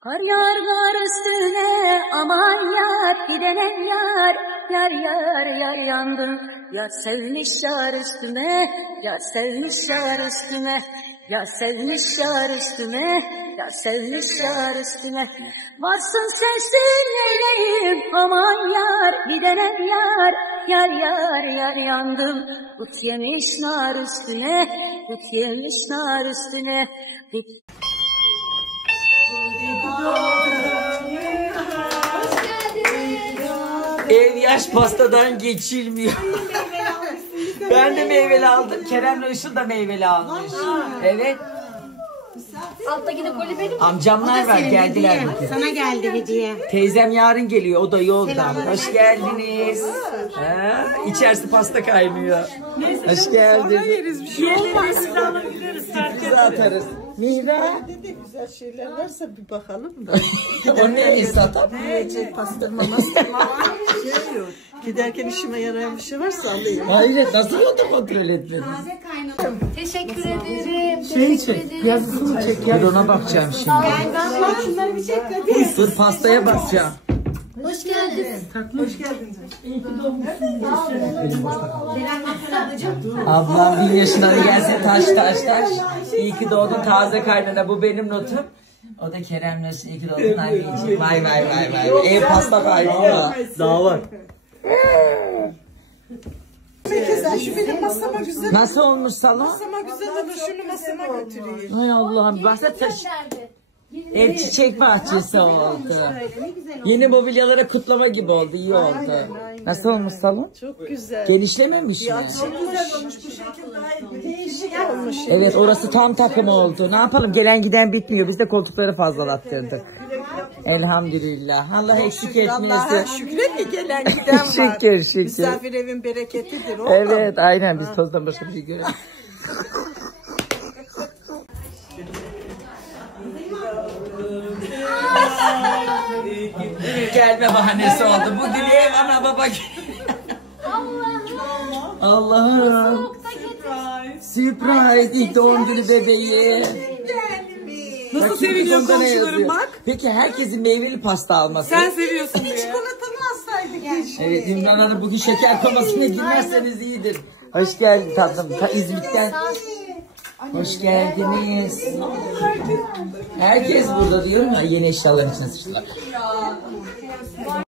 Kar yar gar üstüne aman yar gidene yar yar yar yar yandım. Yar sevmiş yar üstüme, yar sevmiş yar üstüme, yar sevmiş yar üstüme, yar sevmiş yar üstüme. Varsın sensin neyleyim aman yar gidene yar yar yar yar yandım. Kut yemiş nar üstüne, kut yemiş nar üstüne. Ev yaş pastadan geçilmiyor. Ben de meyveli aldım. Kerem'le Işıl da meyveli almış. Evet. Alttaki de koli benim. Amcamlar var geldiler. Sana geldi hediye. Teyzem yarın geliyor. O da yolda. Hoş geldiniz. Ha, içerisi pasta kaynıyor. Hoş geldin. Yeriz bir şey olmaz. Kızı atarız. Mihra. Ne güzel şeyler varsa bir bakalım da. O ne satam? Pastırma mastırma var. Şey yok. Giderken işime yarayan bir şey varsa alayım. Hayır, nasıl yolda kontrol etmedin? Teşekkür ederim. Şey çek, yazısını çek. Ben ona bakacağım şimdi. Şunları bir çek hadi. Dur pastaya bakacağım. Hoş geldin. Hoş geldin. Ablam 1000 yaşına da gelse taş taş taş. İyi ki doğdun taze kaynana, bu benim notum. O da Kerem'le iyi ki doğdun anneciğim. Vay vay vay vay. Ev pasta kaynıyor. Daha var. Güzel. Şu benim masama güzel. Nasıl olmuş salon? Masama güzel olur. Şunu masama götüreyim. Hay Allah'ım. Baksana ev çiçek bahçesi oldu. Yeni mobilyalara kutlama gibi oldu. İyi oldu. Nasıl olmuş salon? Çok güzel. Genişlememiş mi? Çok güzel olmuş. Bu şekil daha değişik olmuş. Evet, orası tam takım oldu. Ne yapalım, gelen giden bitmiyor. Biz de koltukları fazlalattırdık. Elhamdülillah. Allah eksik etmeyesin. Şükret ki gelen giden var. Şükür şükür. Misafir evin bereketidir. O Evet aynen, biz tozdan başka bir şey göremeyiz. Gelme bahanesi oldu. Bugün ev ana baba. Allah'ım. Surprise. İlk doğum günü bebeği. Nasıl seviniyor komşularım bak. Peki herkesin meyveli pasta alması. Sen seviyorsun diye. Çikolatalı alsaydık. Evet, İmran Hanım bugün şeker komasına girmezseniz iyidir. Hoş geldin tatlım. İzmit'ten. Hoş geldiniz. Herkes burada diyorum ya, yeni eşyaların içine sıçtılar.